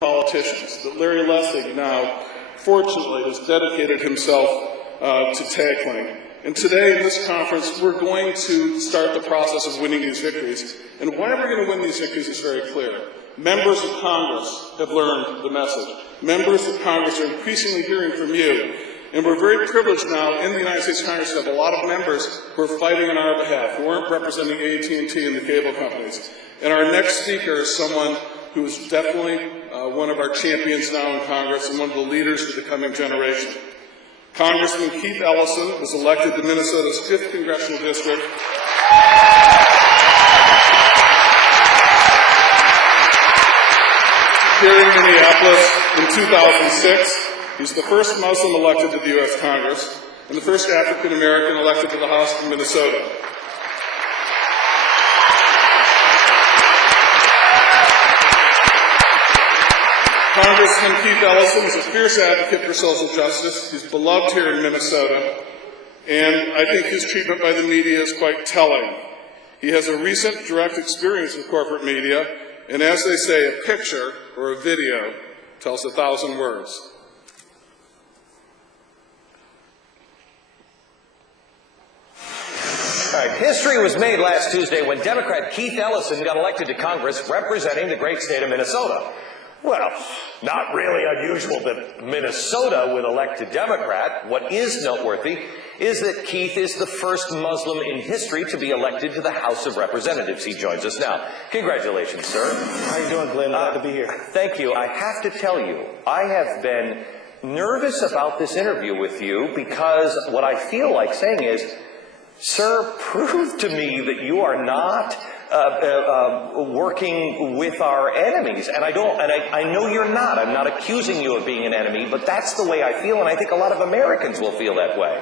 politicians, that Larry Lustig now, fortunately, has dedicated himself to tackling. And today in this conference, we're going to start the process of winning these victories. And why we're going to win these victories is very clear. Members of Congress have learned the message. Members of Congress are increasingly hearing from you. And we're very privileged now in the United States Congress to have a lot of members who are fighting on our behalf, who aren't representing AT&T and the cable companies. And our next speaker is someone who is definitely one of our champions now in Congress and one of the leaders of the coming generation. Congressman Keith Ellison was elected to Minnesota's 5th Congressional District. Here in Minneapolis in 2006. He's the first Muslim elected to the U.S. Congress and the first African American elected to the House of Minnesota. Congressman Keith Ellison is a fierce advocate for social justice. He's beloved here in Minnesota, and I think his treatment by the media is quite telling. He has a recent direct experience with corporate media, and as they say, a picture or a video tells 1,000 words. All right, history was made last Tuesday when Democrat Keith Ellison got elected to Congress representing the great state of Minnesota. Well, not really unusual that Minnesota would elect a Democrat. What is noteworthy is that Keith is the first Muslim in history to be elected to the House of Representatives. He joins us now. Congratulations, sir. How are you doing, Glenn? Glad to be here. Thank you. I have to tell you, I have been nervous about this interview with you because what I feel like saying is, sir, prove to me that you are not working with our enemies. And I know you're not. I'm not accusing you of being an enemy, but that's the way I feel, and I think a lot of Americans will feel that way.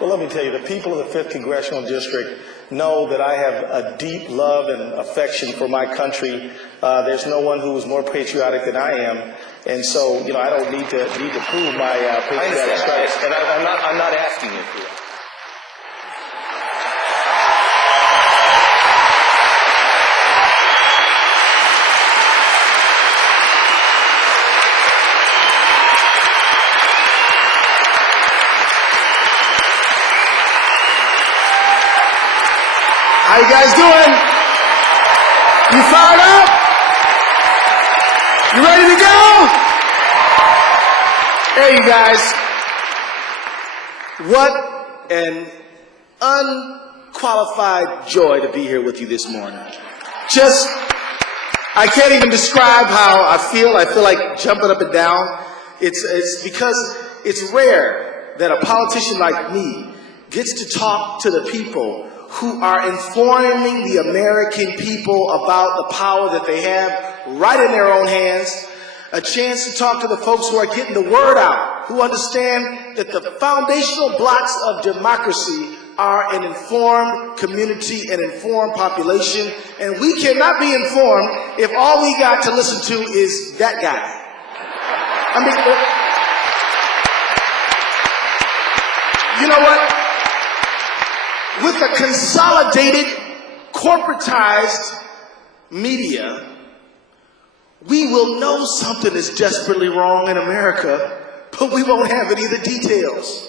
Well, let me tell you, the people of the 5th Congressional District know that I have a deep love and affection for my country. There's no one who is more patriotic than I am. And so, you know, I don't need to prove my patriotic stripes. And I'm not asking you for that. How you guys doing? You fired up? You ready to go? Hey, you guys. What an unqualified joy to be here with you this morning. I can't even describe how I feel. I feel like jumping up and down. It's because it's rare that a politician like me gets to talk to the people who are informing the American people about the power that they have right in their own hands, a chance to talk to the folks who are getting the word out, who understand that the foundational blocks of democracy are an informed community, an informed population, and we cannot be informed if all we got to listen to is that guy. I mean, you know what? With a consolidated, corporatized media, we will know something is desperately wrong in America, but we won't have any of the details.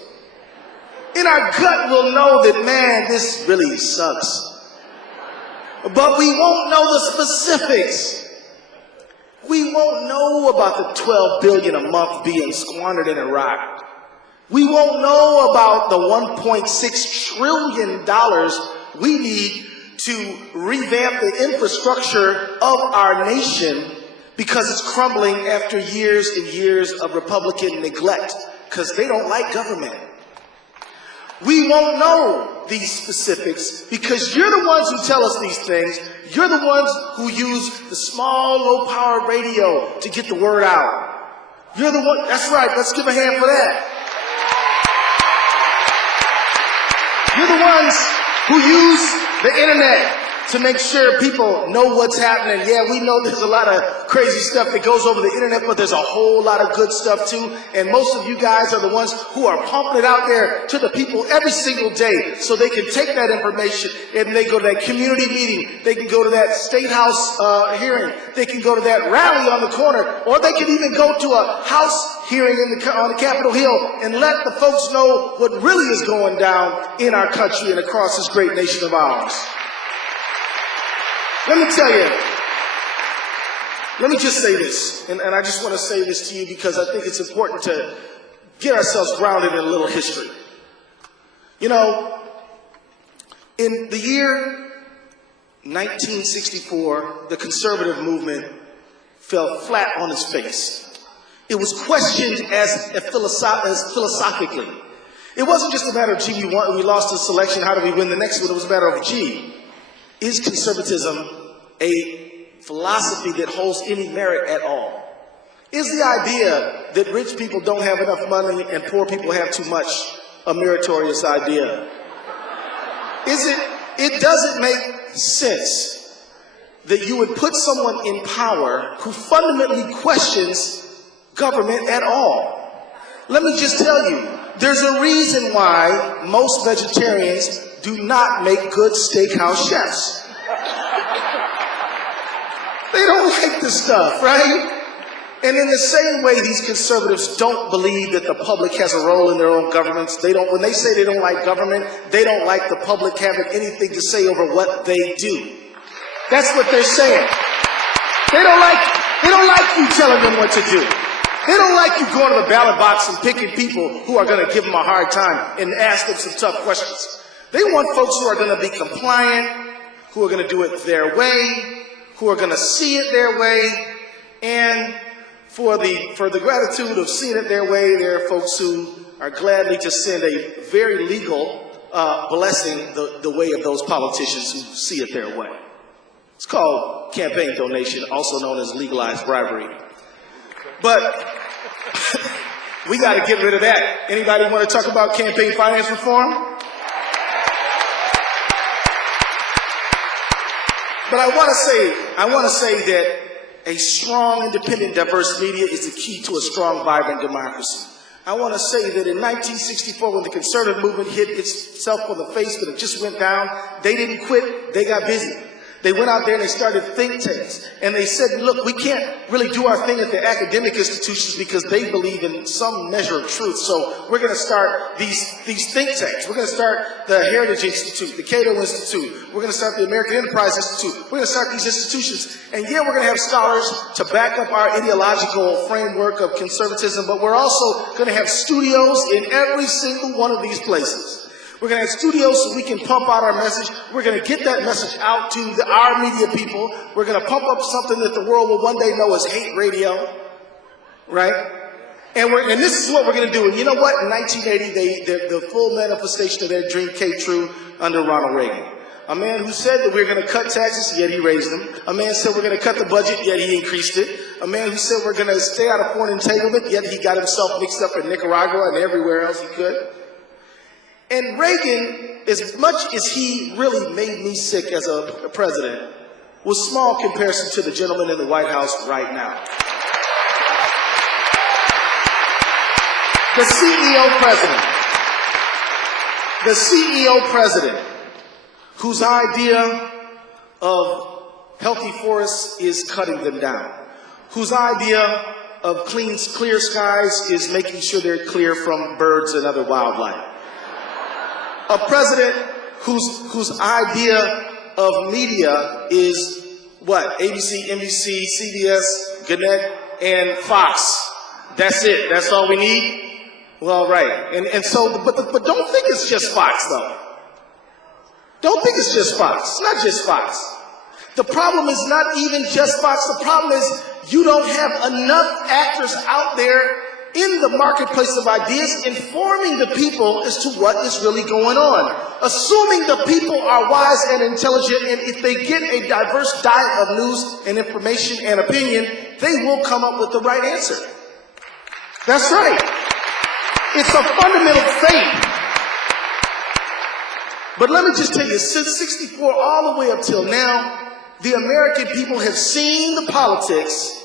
In our gut, we'll know that, man, this really sucks. But we won't know the specifics. We won't know about the $12 billion a month being squandered in Iraq. We won't know about the $1.6 trillion we need to revamp the infrastructure of our nation because it's crumbling after years and years of Republican neglect because they don't like government. We won't know these specifics because you're the ones who tell us these things. You're the ones who use the small, low-power radio to get the word out. You're the one, that's right, let's give a hand for that. You're the ones who use the internet to make sure people know what's happening. Yeah, we know there's a lot of crazy stuff that goes over the internet, but there's a whole lot of good stuff too. And most of you guys are the ones who are pumping it out there to the people every single day so they can take that information and they go to that community meeting, they can go to that state house hearing, they can go to that rally on the corner, or they can even go to a house hearing on the Capitol Hill and let the folks know what really is going down in our country and across this great nation of ours. Let me tell you, let me just say this, and I just want to say this to you because I think it's important to get ourselves grounded in a little history. You know, in the year 1964, the conservative movement fell flat on its face. It was questioned as philosophically. It wasn't just a matter of, gee, we lost this election, how do we win the next one? It was a matter of, gee, is conservatism a philosophy that holds any merit at all? Is the idea that rich people don't have enough money and poor people have too much a meritorious idea? It doesn't make sense that you would put someone in power who fundamentally questions government at all. Let me just tell you, there's a reason why most vegetarians do not make good steakhouse chefs. They don't like this stuff, right? And in the same way, these conservatives don't believe that the public has a role in their own governments. When they say they don't like government, they don't like the public having anything to say over what they do. That's what they're saying. They don't like you telling them what to do. They don't like you going to the ballot box and picking people who are going to give them a hard time and ask them some tough questions. They want folks who are going to be compliant, who are going to do it their way, who are going to see it their way, and for the gratitude of seeing it their way, there are folks who are gladly to send a very legal blessing the way of those politicians who see it their way. It's called campaign donation, also known as legalized bribery. But we got to get rid of that. Anybody want to talk about campaign finance reform? But I want to say that a strong, independent, diverse media is the key to a strong, vibrant democracy. I want to say that in 1964, when the conservative movement hit itself on the face, but it just went down, they didn't quit, they got busy. They went out there and they started think tanks. And they said, look, we can't really do our thing at the academic institutions because they believe in some measure of truth. So we're going to start these think tanks. We're going to start the Heritage Institute, the Cato Institute. We're going to start the American Enterprise Institute. We're going to start these institutions. And yeah, we're going to have scholars to back up our ideological framework of conservatism, but we're also going to have studios in every single one of these places. We're going to have studios so we can pump out our message. We're going to get that message out to our media people. We're going to pump up something that the world will one day know as hate radio, right? And this is what we're going to do. And you know what? In 1980, the full manifestation of that dream came true under Ronald Reagan. A man who said that we're going to cut taxes, yet he raised them. A man said we're going to cut the budget, yet he increased it. A man who said we're going to stay out of foreign entanglement, yet he got himself mixed up in Nicaragua and everywhere else he could. And Reagan, as much as he really made me sick as a president, was small comparison to the gentleman in the White House right now. The CEO president, whose idea of healthy forests is cutting them down, whose idea of clear skies is making sure they're clear from birds and other wildlife. A president whose idea of media is what? ABC, NBC, CBS, Gannett, and Fox. That's it. That's all we need? Well, right. And so, but don't think it's just Fox, though. Don't think it's just Fox. It's not just Fox. The problem is not even just Fox. The problem is you don't have enough actors out there in the marketplace of ideas, informing the people as to what is really going on. Assuming the people are wise and intelligent, and if they get a diverse diet of news and information and opinion, they will come up with the right answer. That's right. It's a fundamental faith. But let me just tell you, since 64 all the way up till now, the American people have seen the politics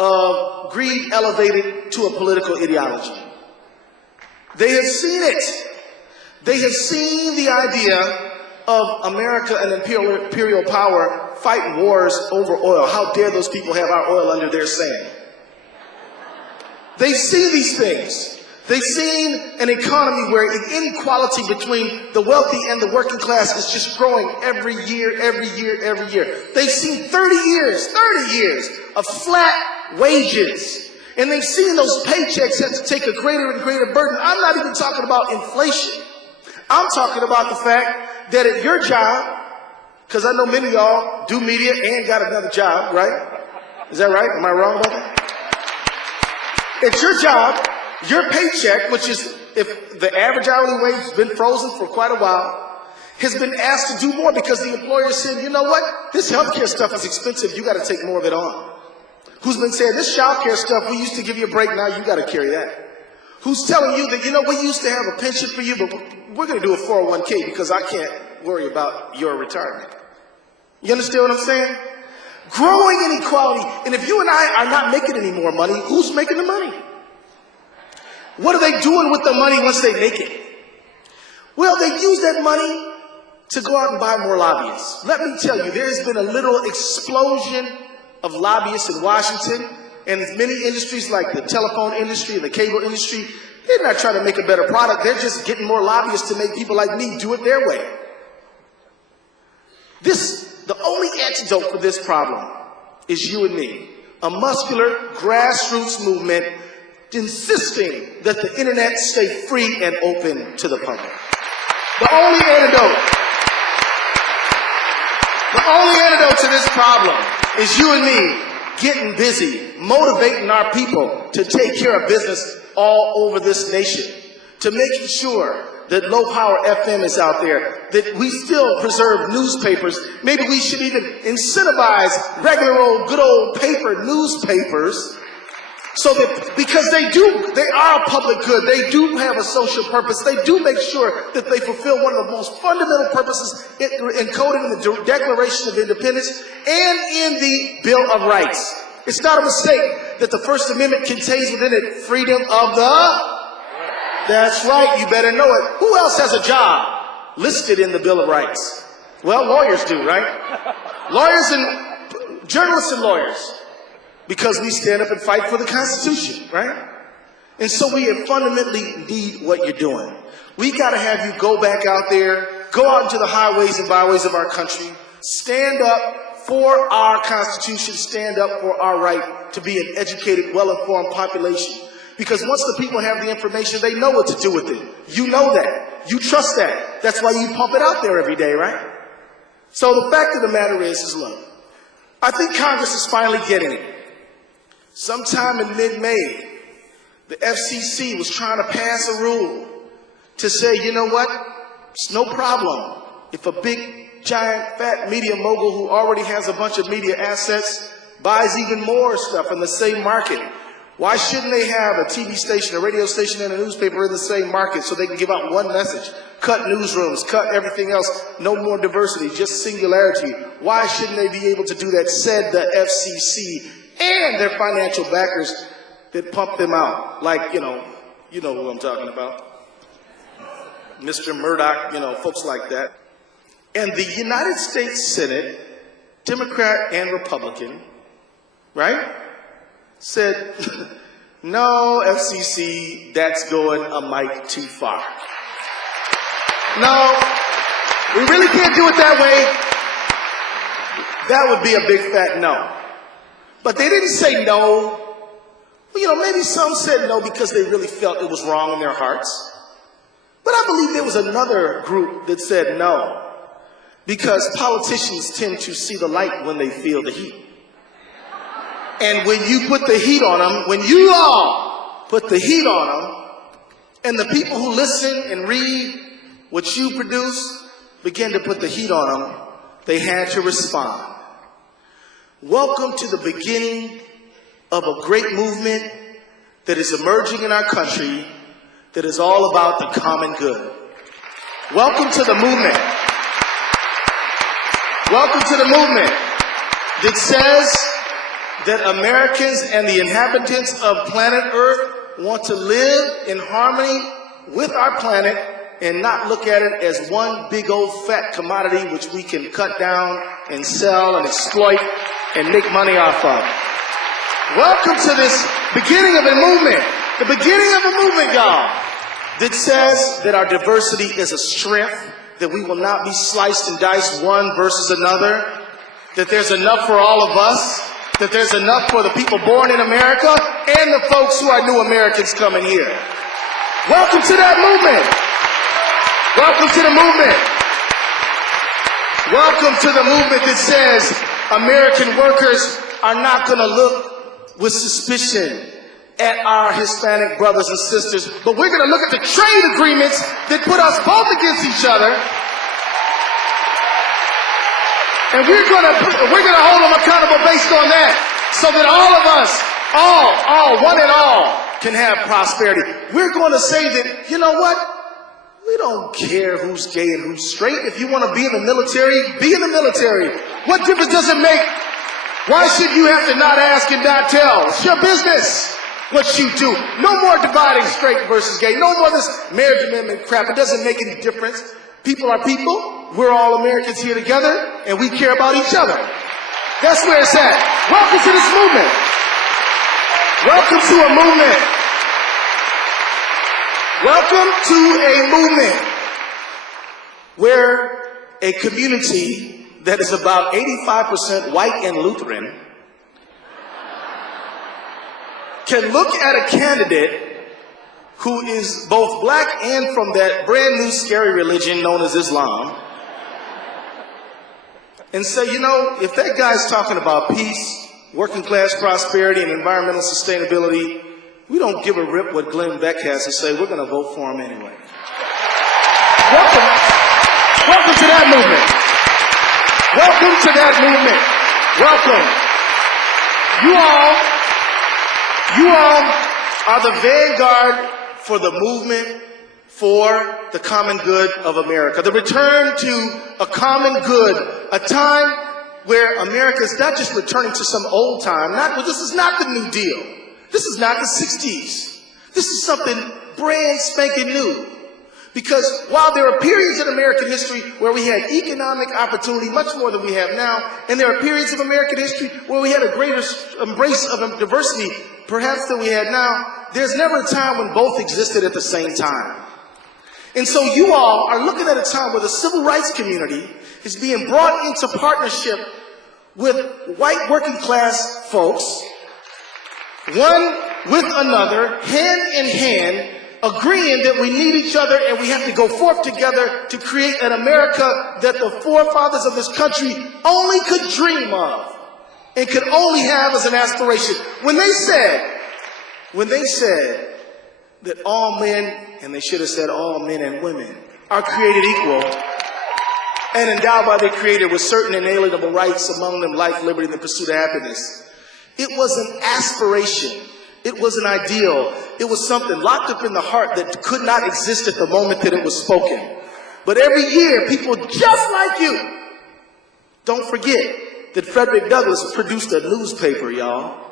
of greed elevated to a political ideology. They have seen it. They have seen the idea of America and imperial power fighting wars over oil. How dare those people have our oil under their sand? They've seen these things. They've seen an economy where inequality between the wealthy and the working class is just growing every year, every year, every year. They've seen 30 years of flat wages. And they've seen those paychecks have to take a greater and greater burden. I'm not even talking about inflation. I'm talking about the fact that at your job, because I know many of y'all do media and got another job, right? Is that right? Am I wrong about that? At your job, your paycheck, which is, if the average hourly wage has been frozen for quite a while, has been asked to do more because the employer said, you know what? This healthcare stuff is expensive. You got to take more of it on. Who's been saying, this childcare stuff, we used to give you a break, now you got to carry that. Who's telling you that, you know, we used to have a pension for you, but we're going to do a 401k because I can't worry about your retirement. You understand what I'm saying? Growing inequality. And if you and I are not making any more money, who's making the money? What are they doing with the money once they make it? Well, they use that money to go out and buy more lobbyists. Let me tell you, there's been a little explosion of lobbyists in Washington, and many industries like the telephone industry and the cable industry, they're not trying to make a better product. They're just getting more lobbyists to make people like me do it their way. The only antidote for this problem is you and me. A muscular grassroots movement insisting that the internet stay free and open to the public. The only antidote to this problem is you and me getting busy, motivating our people to take care of business all over this nation, to making sure that low power FM is out there, that we still preserve newspapers. Maybe we should even incentivize regular old, good old paper newspapers, so that, because they are a public good, they do have a social purpose, they do make sure that they fulfill one of the most fundamental purposes encoded in the Declaration of Independence and in the Bill of Rights. It's not a mistake that the First Amendment contains within it freedom of the... That's right, you better know it. Who else has a job listed in the Bill of Rights? Well, lawyers do, right? Lawyers and journalists and lawyers. Because we stand up and fight for the Constitution, right? And so we fundamentally need what you're doing. We got to have you go back out there, go out into the highways and byways of our country, stand up for our Constitution, stand up for our right to be an educated, well-informed population. Because once the people have the information, they know what to do with it. You know that. You trust that. That's why you pump it out there every day, right? So the fact of the matter is look, I think Congress is finally getting it. Sometime in mid-May, the FCC was trying to pass a rule to say, you know what? It's no problem if a big, giant, fat media mogul who already has a bunch of media assets buys even more stuff in the same market. Why shouldn't they have a TV station, a radio station, and a newspaper in the same market so they can give out one message? Cut newsrooms, cut everything else, no more diversity, just singularity. Why shouldn't they be able to do that, said the FCC and their financial backers that pump them out? Like, you know who I'm talking about. Mr. Murdoch, folks like that. And the United States Senate, Democrat and Republican, right, said, no, FCC, that's going a mite too far. No, we really can't do it that way. That would be a big fat no. But they didn't say no. Well, maybe some said no because they really felt it was wrong in their hearts. But I believe there was another group that said no, because politicians tend to see the light when they feel the heat. And when you put the heat on them, when you all put the heat on them, and the people who listen and read what you produce begin to put the heat on them, they had to respond. Welcome to the beginning of a great movement that is emerging in our country that is all about the common good. Welcome to the movement. Welcome to the movement that says that Americans and the inhabitants of planet Earth want to live in harmony with our planet and not look at it as one big old fat commodity which we can cut down and sell and exploit and make money off of. Welcome to this beginning of a movement, the beginning of a movement, y'all, that says that our diversity is a strength, that we will not be sliced and diced one versus another, that there's enough for all of us, that there's enough for the people born in America and the folks who are new Americans coming here. Welcome to that movement. Welcome to the movement. Welcome to the movement that says American workers are not going to look with suspicion at our Hispanic brothers and sisters, but we're going to look at the trade agreements that put us both against each other, and we're going to hold them accountable based on that, so that all of us, one and all, can have prosperity. We're going to say that, you know what? We don't care who's gay and who's straight. If you want to be in the military, be in the military. What difference does it make? Why should you have to not ask and not tell? It's your business what you do. No more dividing straight versus gay. No more this marriage amendment crap. It doesn't make any difference. People are people. We're all Americans here together, and we care about each other. That's where it's at. Welcome to this movement. Welcome to a movement. Welcome to a movement where a community that is about 85% white and Lutheran can look at a candidate who is both black and from that brand new scary religion known as Islam and say, you know, if that guy's talking about peace, working class prosperity, and environmental sustainability, we don't give a rip what Glenn Beck has to say. We're going to vote for him anyway. Welcome to that movement. Welcome to that movement. Welcome. You all are the vanguard for the movement for the common good of America. The return to a common good, a time where America is not just returning to some old time. This is not the New Deal. This is not the 60s. This is something brand spanking new. Because while there are periods in American history where we had economic opportunity, much more than we have now, and there are periods of American history where we had a greater embrace of diversity, perhaps than we had now, there's never a time when both existed at the same time. And so you all are looking at a time where the civil rights community is being brought into partnership with white working class folks, one with another, hand in hand, agreeing that we need each other and we have to go forth together to create an America that the forefathers of this country only could dream of and could only have as an aspiration. When they said that all men, and they should have said all men and women, are created equal and endowed by their Creator with certain inalienable rights, among them life, liberty, and the pursuit of happiness, it was an aspiration. It was an ideal. It was something locked up in the heart that could not exist at the moment that it was spoken. But every year, people just like you, don't forget that Frederick Douglass produced a newspaper, y'all.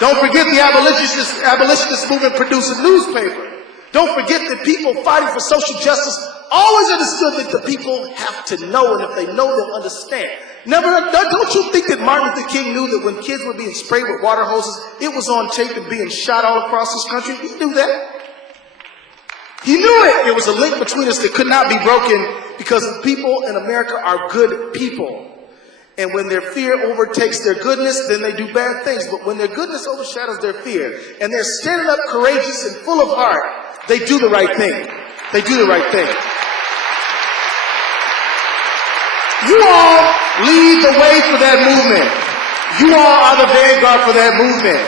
Don't forget the abolitionist movement produced a newspaper. Don't forget that people fighting for social justice always understood that the people have to know, and if they know, they'll understand. Don't you think that Martin Luther King knew that when kids were being sprayed with water hoses, it was on tape and being shot all across this country? He knew that. He knew it. There was a link between us that could not be broken because people in America are good people. And when their fear overtakes their goodness, then they do bad things. But when their goodness overshadows their fear, and they're standing up courageous and full of heart, they do the right thing. They do the right thing. You all lead the way for that movement. You all are the vanguard for that movement.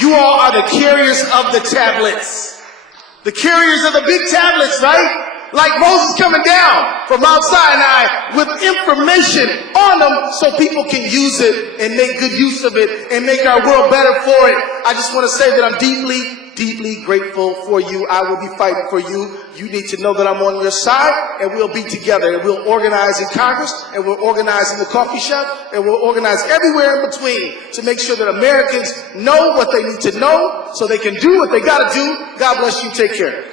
You all are the carriers of the tablets. The carriers of the big tablets, right? Like Moses coming down from Mount Sinai with information on them so people can use it and make good use of it and make our world better for it. I just want to say that I'm deeply, deeply grateful for you. I will be fighting for you. You need to know that I'm on your side, and we'll be together. And we'll organize in Congress, and we'll organize in the coffee shop, and we'll organize everywhere in between to make sure that Americans know what they need to know so they can do what they got to do. God bless you. Take care.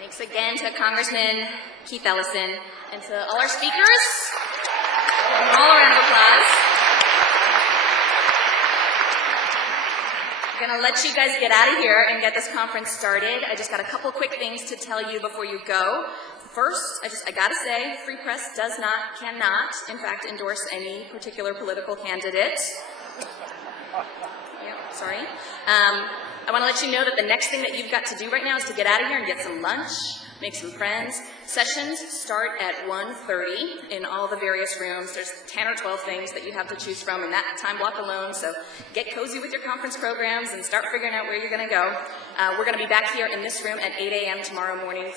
Thanks again to Congressman Keith Ellison and to all our speakers. All a round of applause. I'm going to let you guys get out of here and get this conference started. I just got a couple quick things to tell you before you go. First, I gotta say, Free Press cannot, in fact, endorse any particular political candidate. Yep, sorry. I want to let you know that the next thing that you've got to do right now is to get out of here and get some lunch, make some friends. Sessions start at 1:30 in all the various rooms. There's 10 or 12 things that you have to choose from in that time block alone, so get cozy with your conference programs and start figuring out where you're going to go. We're going to be back here in this room at 8 a.m. tomorrow morning.